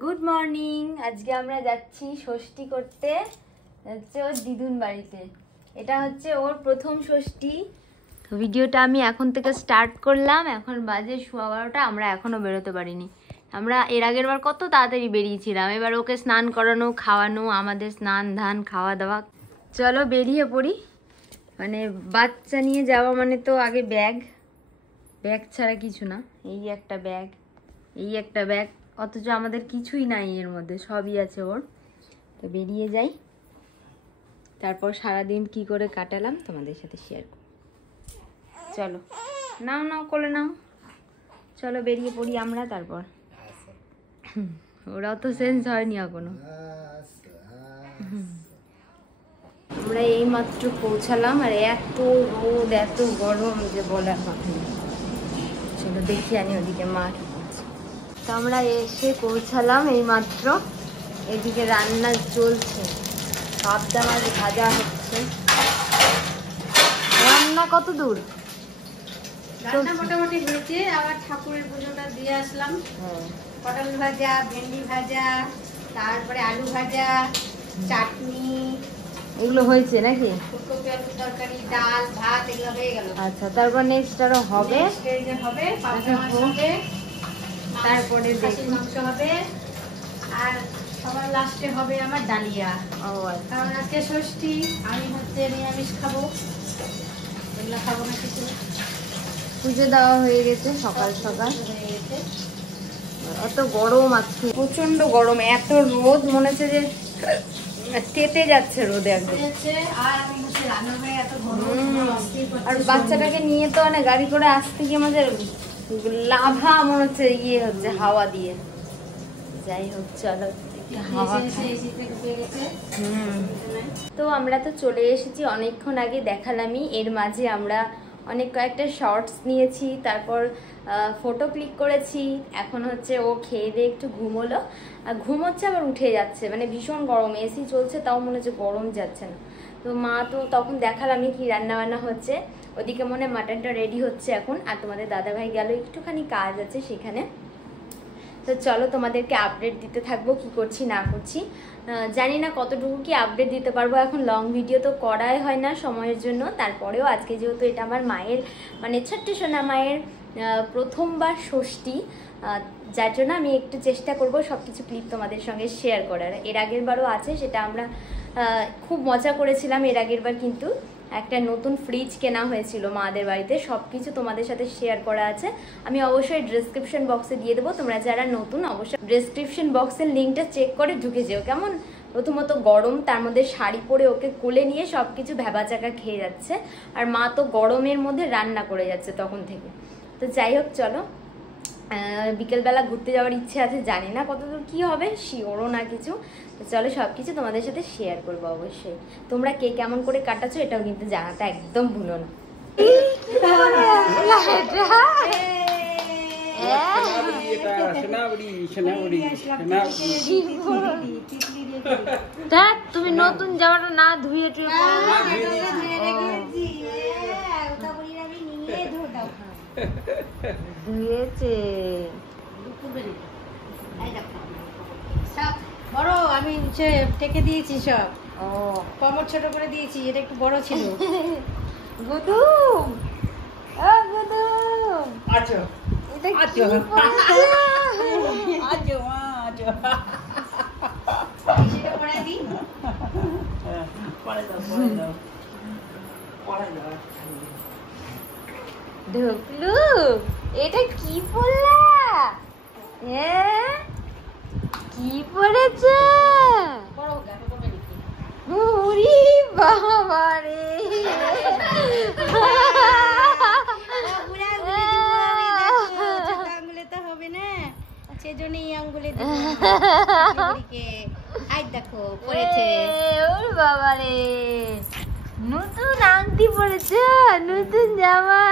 Good morning. আজকে আমরা যাচ্ছি ষষ্ঠী করতে, হচ্ছে ওর দিদুন বাড়িতে। এটা হচ্ছে ওর প্রথম ষষ্ঠী। ভিডিওটা আমি এখন থেকে স্টার্ট করলাম, এখন বাজে 11:15। আমরা এখনো বেরোতে পারিনি। আমরা এর আগের বার কত তাড়াতাড়ি বেরিয়েছিলাম, এবার ওকে স্নান করানো, খাওয়ানো, আমাদের স্নান ধান খাওয়া দাওয়া। চলো বেরিয়ে পড়ি। মানে বাচ্চা নিয়ে যাওয়া মানে তো আগে ব্যাগ, ব্যাগ ছাড়া কিছু না। এই একটা ব্যাগ, এই একটা ব্যাগ, অথচ আমাদের কিছুই নাই এর মধ্যে, সবই আছে ওর। তো বেরিয়ে যাই, তারপর সারাদিন কি করে কাটালাম তোমাদের সাথে শেয়ার করব। চলো নাও নাও কোলে নাও, চলো বেরিয়ে পড়ি আমরা। তারপর ওরাও তো সেন্স হয়নি এখনো। আমরা এই মাত্র পৌঁছালাম, আর এত রোদ এত গরম যে বলার কথা নেই। চলো দেখি আনি ওদিকে মা কি করছে। তো আমরা এসে পৌঁছালাম এই মাত্র। এদিকে রান্না চলছে, পাবদা মাছ ভাজা হচ্ছে। রান্না কত দূর? রান্না মোটামুটি হয়েছে। আবার ঠাকুরের পুজোটা দিয়ে আসলাম। পটল ভাজা, ভেন্ডি ভাজা, তারপরে আলু ভাজা, চাটনি, এগুলো হয়েছে নাকি? ফুলকপি আলুর তরকারি, ডাল, ভাত, এগুলো হয়ে গেল। আচ্ছা, তারপর নেক্সট আরো হবে, হবে পাবদা মাছ হবে, তারপরে খাসির মাংস হবে, আর সবার লাস্টে হবে আমার ডালিয়া। ও আচ্ছা, কারণ আজকে ষষ্ঠী, আমি হচ্ছে নিরামিষ খাবো, এগুলো খাবো না কিছু। পুজো দেওয়া হয়ে গেছে সকাল সকাল। হয়ে গেছে। এত গরম আজকে, প্রচন্ড গরম, এত রোদ, মনে হচ্ছে যে তেতে যাচ্ছে রোদে একদম। আর আমি হচ্ছে রান্নাঘরে এত গরম, আর বাচ্চাটাকে নিয়ে তো মানে গাড়ি করে আসতে গিয়ে আমাদের লাভা মনে হচ্ছে ইয়ে হচ্ছে হাওয়া দিয়ে। যাই হোক চলো তো আমরা তো চলে এসেছি অনেকক্ষণ আগে, দেখালামই। এর মাঝে আমরা অনেক কয়েকটা শর্টস নিয়েছি, তারপর ফটো ক্লিক করেছি। এখন হচ্ছে ও খেয়ে দিয়ে একটু ঘুমোলো, আর ঘুমোচ্ছে আবার উঠে যাচ্ছে। মানে ভীষণ গরম, এসি চলছে তাও মনে হচ্ছে গরম যাচ্ছে না। তো মা তো তখন দেখালামই কি রান্না বান্না হচ্ছে। ওদিকে মনে মাটনটা রেডি হচ্ছে এখন, আর তোমাদের দাদাভাই গেল একটুখানি কাজ আছে সেখানে। তো চলো তোমাদেরকে আপডেট দিতে থাকবো কি করছি না করছি। জানি না কতটুকু কি আপডেট দিতে পারবো, এখন লং ভিডিও তো করাই হয় না সময়ের জন্য। তারপরেও আজকে যেহেতু এটা আমার মায়ের মানে ছোট্ট সোনা মায়ের প্রথমবার ষষ্ঠী, যার জন্য আমি একটু চেষ্টা করব সব কিছু ক্লিপ তোমাদের সঙ্গে শেয়ার করার। এর আগের বারও আছে, সেটা আমরা খুব মজা করেছিলাম এর আগের বার। কিন্তু একটা নতুন ফ্রিজ কেনা হয়েছিল মাদের বাড়িতে, সব কিছু তোমাদের সাথে শেয়ার করা আছে। আমি অবশ্যই ডেসক্রিপশন বক্সে দিয়ে দেবো, তোমরা যারা নতুন অবশ্যই ডেসক্রিপশন বক্সের লিঙ্কটা চেক করে ঢুকে যেও। কেমন প্রথমত গরম, তার মধ্যে শাড়ি পরে ওকে কোলে নিয়ে সব কিছু ভ্যাবাচাকা খেয়ে যাচ্ছে, আর মা তো গরমের মধ্যে রান্না করে যাচ্ছে তখন থেকে। তো যাই হোক চলো, বিকেলবেলা ঘুরতে যাওয়ার ইচ্ছে আছে, জানি না কতদূর কি হবে, শিওরও না কিছু। তো চলো সব কিছু তোমাদের সাথে শেয়ার করবো অবশ্যই। তোমরা কে কেমন করে কাটাচ্ছো এটাও কিন্তু জানাতে একদম ভুলো না। তুমি নতুন জামাটা না ধুয়ে ধুয়েছে বড়, আমি টেকে দিয়েছি সব। ও কমর ছোট করে দিয়েছি, এটা একটু বড় ছিল। গুদুম ও গুদুম আচ্ছা, এটা কি পড়েছে? আজো আজো এটা পড়ে দি, পড়ে দাও পড়ে দাও পড়ে দাও। ঢুকলু, এটা কি পড়লা? হ্যাঁ কি পড়েছে? ওরে বাবা রে, আঙ্গুলে তো হবে না, সেজন্য এই আঙ্গুলে দেখো পড়েছে। ওর বাবা রে, নতুন আংটি পড়েছে, নতুন জামা।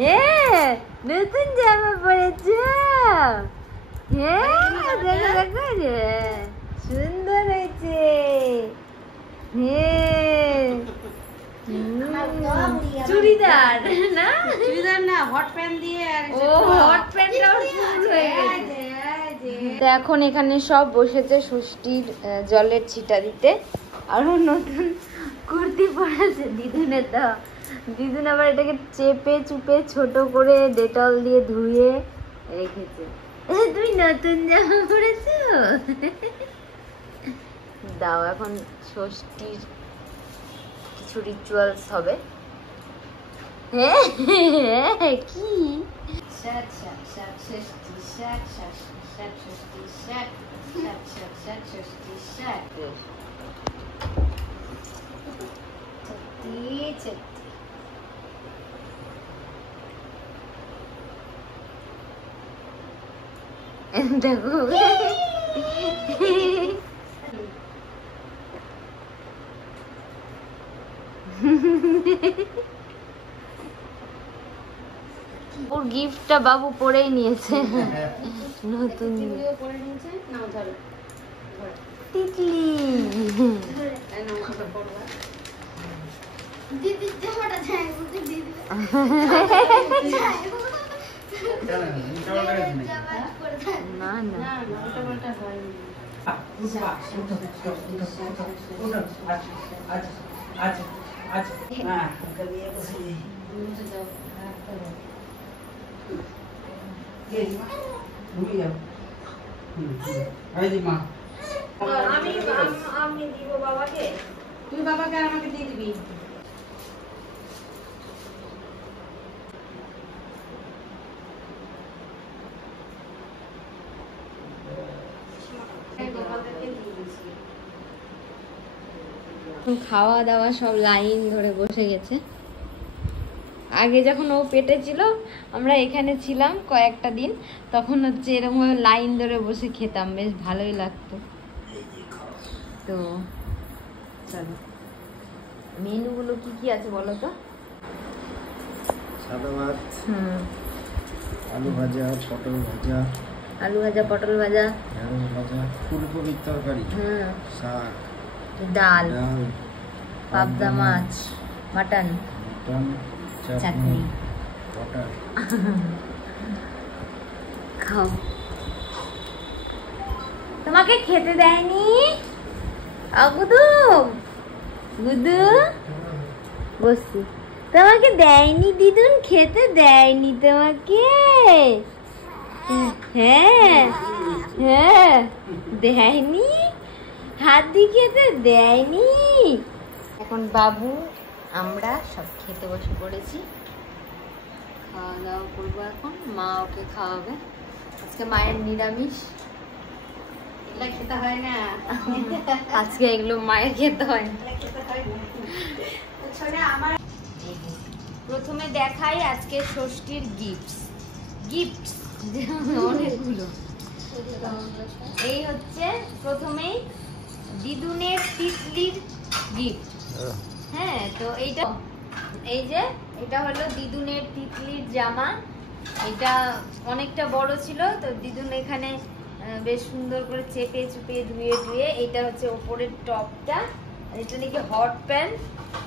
হ্যাঁ নতুন জামা পড়েছে। হ্যাঁ দেখো দেখো, সুন্দর হয়েছে। হট প্যান দিয়ে আর ও হট প্যানটাও ফুল হয়ে গেছে। তো এখন এখানে সব বসেছে ষষ্ঠীর জলের ছিটা দিতে। আরো নতুন কুর্তি পরেছে দিদুনের। তো দিদুন আবার এটাকে চেপে চুপে ছোট করে ডেটল দিয়ে ধুয়ে রেখেছে। তুমি নতুন জামা পরেছো? দাও, এখন ষষ্ঠীর কিছু রিচুয়ালস হবে। হ্যাঁ কি শাক শাক শাক ষষ্ঠী শাক শাক শাক ষষ্ঠী শাক শাক শাক শাক ষষ্ঠী শাক সত্যি সত্যি দেখো ওর গিফটটা বাবু পরেই নিয়েছে নতুন পরে নিয়েছে। নাও ধরো টিকলি। দিদি জামাটা চাই বুঝি দিদি না না না ওটা ওটা হয়নি। আমি দিব বাবাকে। তুই বাবাকে আর আমাকে দিয়ে দিবি। খাওয়া দাওয়া সব লাইন ধরে বসে গেছে। আগে যখন ও পেটে ছিল আমরা এখানে ছিলাম কয়েকটা দিন, তখন হচ্ছে এরকম লাইন ধরে বসে খেতাম, বেশ ভালোই লাগতো। তো চলো মেনুগুলো কি কি আছে বলো তো। সাদা ভাত, আলু ভাজা, পটল ভাজা, আলু ভাজা, পটল ভাজা, ঢেঁড়স ভাজা, ফুলকপির তরকারি, শাক, ডাল, ডাল, পাবদা মাছ, মাটন, মটন, চাটনি। চাটনি, বটার। খাও। তোমাকে খেতে দেয়নি গুদু? গুদু বসছি। তোমাকে দেয়নি দিদুন, খেতে দেয়নি তোমাকে? হ্যাঁ হ্যাঁ দেয়নি, হাত দিয়ে খেতে দেয়নি। এখন বাবু আমরা সব খেতে বসে পড়েছি, খাওয়া দাওয়া করবো। এখন মা ওকে খাওয়াবে, আজকে মায়ের নিরামিষ। এটা খেতে হয় না, আজকে এগুলো মায়ের খেতে হয় না। খেতে হয় না। শোনে আমার প্রথমে দেখাই আজকে ষষ্ঠীর গিফটস অনেকগুলো। এই হচ্ছে প্রথমেই দিদুনের তিতলির গিফট। হ্যাঁ, তো এইটা এই যে এটা হলো দিদুনের তিতলির জামা। এটা অনেকটা বড় ছিল, তো দিদুন এখানে বেশ সুন্দর করে চেপে চুপে ধুয়ে ধুয়ে, এটা হচ্ছে ওপরের টপটা, এটা নাকি হট প্যান্ট।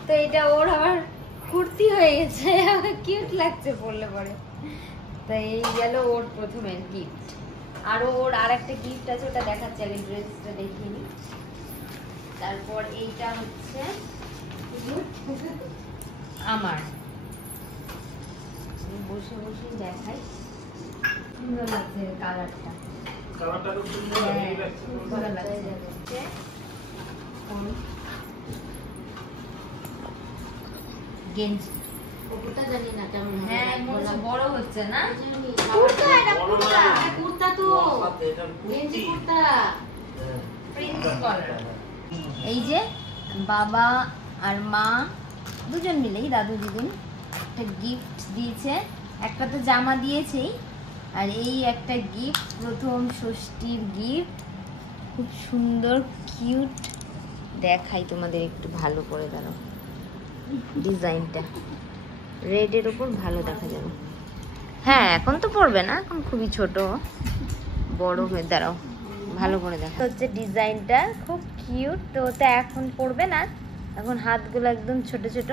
তো এটা ওর আবার কুর্তি হয়ে গেছে, কিউট লাগছে পরলে পরে। তো এই গেল ওর প্রথমের গিফট। আরো ওর আর একটা গিফট আছে, ওটা দেখাচ্ছি, আগে ড্রেসটা দেখিয়ে নি। তারপর এইটা হচ্ছে আমার, বসে বসে দেখাই, সুন্দর লাগছে কালারটা। গেঞ্জি কুর্তা জানি না কেমন। হ্যাঁ বড় হচ্ছে না, কুর্তা, এটা কুর্তা, কুর্তা তো গেঞ্জি কুর্তা। প্রিন্স কলার। এই যে বাবা আর মা দুজন মিলেই, দাদু দিদুন একটা গিফট দিয়েছে। একটা তো জামা দিয়েছেই, আর এই একটা গিফট, প্রথম ষষ্ঠীর গিফট, খুব সুন্দর কিউট। দেখাই তোমাদের একটু ভালো করে, দাঁড়াও, ডিজাইনটা রেডের উপর ভালো দেখা যাবে। হ্যাঁ এখন তো পড়বে না, এখন খুবই ছোট, বড় হয়ে, দাঁড়াও ভালো করে দেখা হচ্ছে ডিজাইনটা, খুব কিউট। তো ওটা এখন পড়বে না, এখন হাতগুলো একদম ছোট ছোট,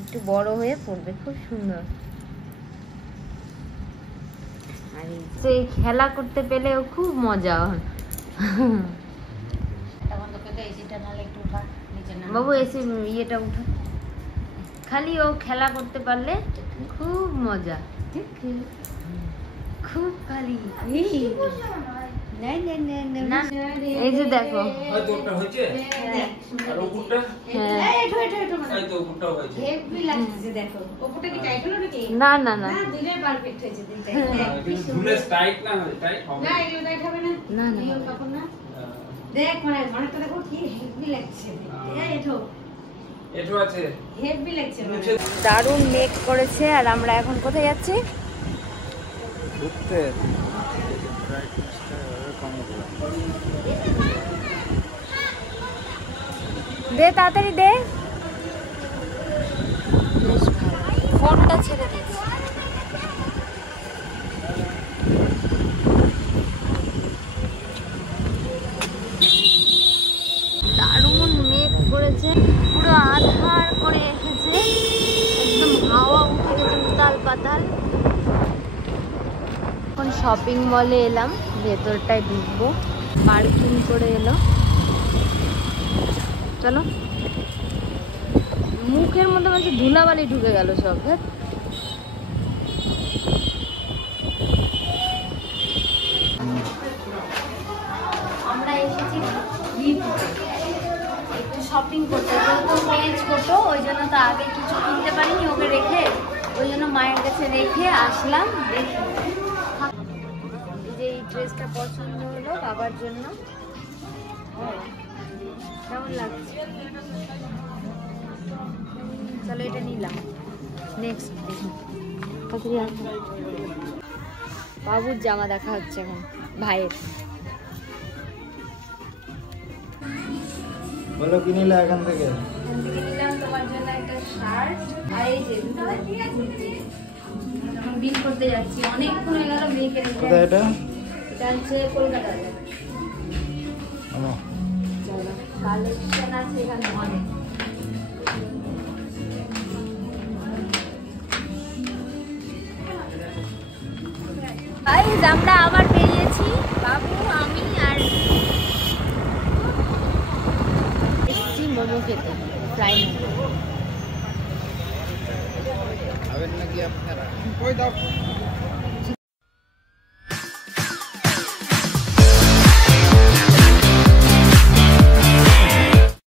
একটু বড় হয়ে পড়বে, খুব সুন্দর। আর সেই খেলা করতে পেলেও খুব মজা। বাবু এসে ইয়েটা উঠা, খালি ও খেলা করতে পারলে খুব মজা, খুব খালি। এই যে দেখো না না না দারুণ মেঘ করেছে। আর আমরা এখন কোথায় যাচ্ছি? দে তাড়াতাড়ি দে, ফোনটা ছেড়ে দিয়েছি। দারুণ মেঘ করেছে, পুরো আধার করে রেখেছে, একদম হাওয়া উঠে গেছে উতাল পাতাল। এখন শপিং মলে এলাম, ভেতরটায় ঢুকবো, পার্কিং করে এলো। চলো, মুখের মধ্যে বলছে ধুলাবালি ঢুকে গেল সব। আমরা এসেছি একটু শপিং করতে, যেহেতু মেয়ে ছোট ওই জন্য তো আগে কিছু কিনতে পারিনি, ওকে রেখে ওই জন্য মায়ের কাছে রেখে আসলাম। দেখি যে এই ড্রেসটা পছন্দ হলো বাবার জন্য, কেমন লাগছে? চলো এটা নিলাম। নেক্সট দেখি বাবুর জামা দেখা হচ্ছে এখন, ভাইয়ের। বলো কি নিলে এখান থেকে? নিলাম তোমার জন্য একটা শার্ট, আর এই যে বিল করতে যাচ্ছি, অনেকক্ষণ হয়ে গেল মেয়েকে রেখে। কোথায় এটা? এটা হচ্ছে কলকাতাতে। চলো, কালেকশন আছে এখানে অনেক। আমরা আবার বেরিয়েছি, বাবু আমি আর মোমো খেতে, ফ্রাই মোমো। খাবেন নাকি আপনারা?